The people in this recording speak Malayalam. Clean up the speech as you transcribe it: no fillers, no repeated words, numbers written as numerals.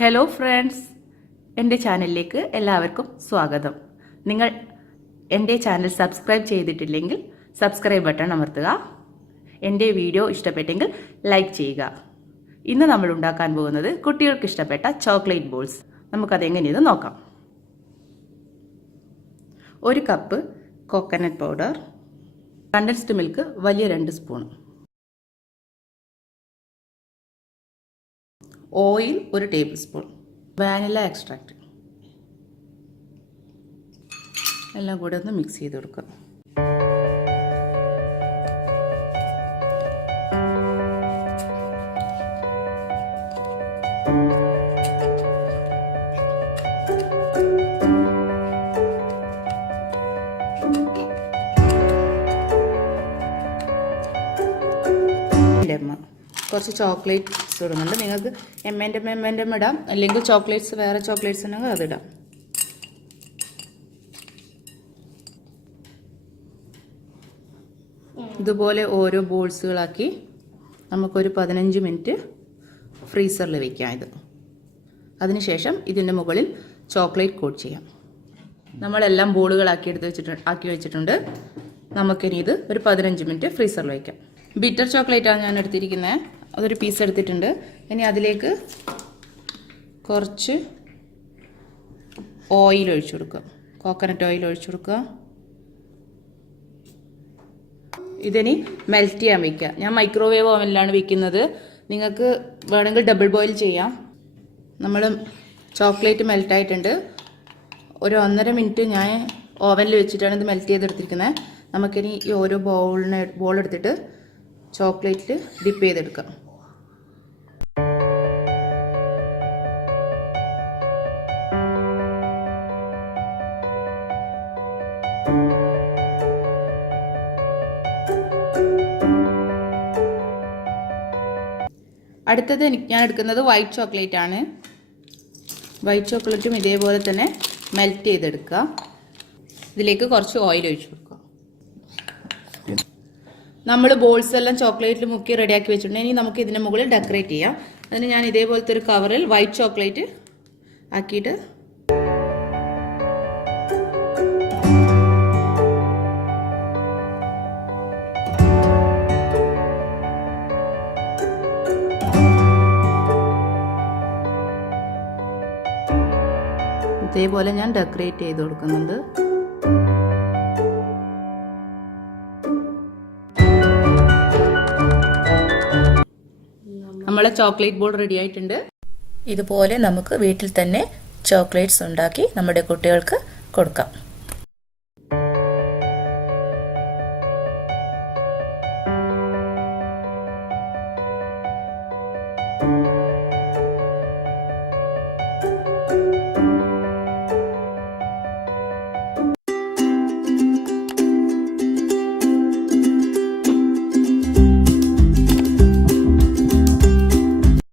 ഹലോ ഫ്രണ്ട്സ്, എൻ്റെ ചാനലിലേക്ക് എല്ലാവർക്കും സ്വാഗതം. നിങ്ങൾ എൻ്റെ ചാനൽ സബ്സ്ക്രൈബ് ചെയ്തിട്ടില്ലെങ്കിൽ സബ്സ്ക്രൈബ് ബട്ടൺ അമർത്തുക. എൻ്റെ വീഡിയോ ഇഷ്ടപ്പെട്ടെങ്കിൽ ലൈക്ക് ചെയ്യുക. ഇന്ന് നമ്മൾ ഉണ്ടാക്കാൻ പോകുന്നത് കുട്ടികൾക്ക് ഇഷ്ടപ്പെട്ട ചോക്ലേറ്റ് ബോൾസ്. നമുക്കതെങ്ങനെയെന്ന് നോക്കാം. 1 cup coconut powder, condensed milk വലിയ 2 spoon, oil 1 table spoon, vanilla extract എല്ലാം കൂടെ ഒന്ന് മിക്സ് ചെയ്ത് കൊടുക്കുക. കുറച്ച് ചോക്ലേറ്റ്സ് ഇടുന്നുണ്ട്. നിങ്ങൾക്ക് M&M ഇടാം, അല്ലെങ്കിൽ ചോക്ലേറ്റ്സ് വേറെ ചോക്ലേറ്റ്സ് ഉണ്ടെങ്കിൽ അതിടാം. ഇതുപോലെ ഓരോ ബോൾസുകളാക്കി നമുക്കൊരു 15 മിനിറ്റ് ഫ്രീസറിൽ വയ്ക്കാം. അതിനുശേഷം ഇതിൻ്റെ മുകളിൽ ചോക്ലേറ്റ് കോട്ട് ചെയ്യാം. നമ്മളെല്ലാം ബോളുകളാക്കി ആക്കി വെച്ചിട്ടുണ്ട്. നമുക്കിനി ഇത് ഒരു 15 മിനിറ്റ് ഫ്രീസറിൽ വയ്ക്കാം. ബിറ്റർ ചോക്ലേറ്റാണ് ഞാൻ എടുത്തിരിക്കുന്നത്. അതൊരു പീസ് എടുത്തിട്ടുണ്ട്. ഇനി അതിലേക്ക് കുറച്ച് ഓയിൽ ഒഴിച്ചു കൊടുക്കുക, കോക്കനട്ട് ഓയിൽ ഒഴിച്ചു കൊടുക്കുക. ഇതിനി മെൽറ്റ് ചെയ്യാൻ വയ്ക്കുക. ഞാൻ മൈക്രോവേവ് ഓവനിലാണ് വയ്ക്കുന്നത്. നിങ്ങൾക്ക് വേണമെങ്കിൽ ഡബിൾ ബോയിൽ ചെയ്യാം. നമ്മൾ ചോക്ലേറ്റ് മെൽറ്റായിട്ടുണ്ട്. ഒരു 1.5 മിനിറ്റ് ഞാൻ ഓവനിൽ വെച്ചിട്ടാണ് ഇത് മെൽറ്റ് ചെയ്തെടുത്തിരിക്കുന്നത്. നമുക്കിനി ഈ ഓരോ ബോൾ എടുത്തിട്ട് ചോക്ലേറ്റിൽ ഡിപ്പ് ചെയ്തെടുക്കാം. അടുത്തത് ഞാൻ എടുക്കുന്നത് വൈറ്റ് ചോക്ലേറ്റ് ആണ്. വൈറ്റ് ചോക്ലേറ്റും ഇതേപോലെ തന്നെ മെൽറ്റ് ചെയ്തെടുക്കുക. ഇതിലേക്ക് കുറച്ച് ഓയിൽ ഒഴിച്ചു കൊടുക്കുക. നമ്മൾ ബോൾസ് എല്ലാം ചോക്ലേറ്റിൽ മുക്കി റെഡിയാക്കി വെച്ചിട്ടുണ്ട്. ഇനി നമുക്ക് ഇതിന് മുകളിൽ ഡെക്കറേറ്റ് ചെയ്യാം. അതിന് ഞാൻ ഇതേപോലത്തെ ഒരു കവറിൽ വൈറ്റ് ചോക്ലേറ്റ് ആക്കിയിട്ട് ഇതേപോലെ ഞാൻ ഡെക്കറേറ്റ് ചെയ്ത് കൊടുക്കുന്നുണ്ട്. നമ്മളെ ചോക്ലേറ്റ് ബോൾ റെഡി ആയിട്ടുണ്ട്. ഇതുപോലെ നമുക്ക് വീട്ടിൽ തന്നെ ചോക്ലേറ്റ്സ് ഉണ്ടാക്കി നമ്മുടെ കുട്ടികൾക്ക് കൊടുക്കാം.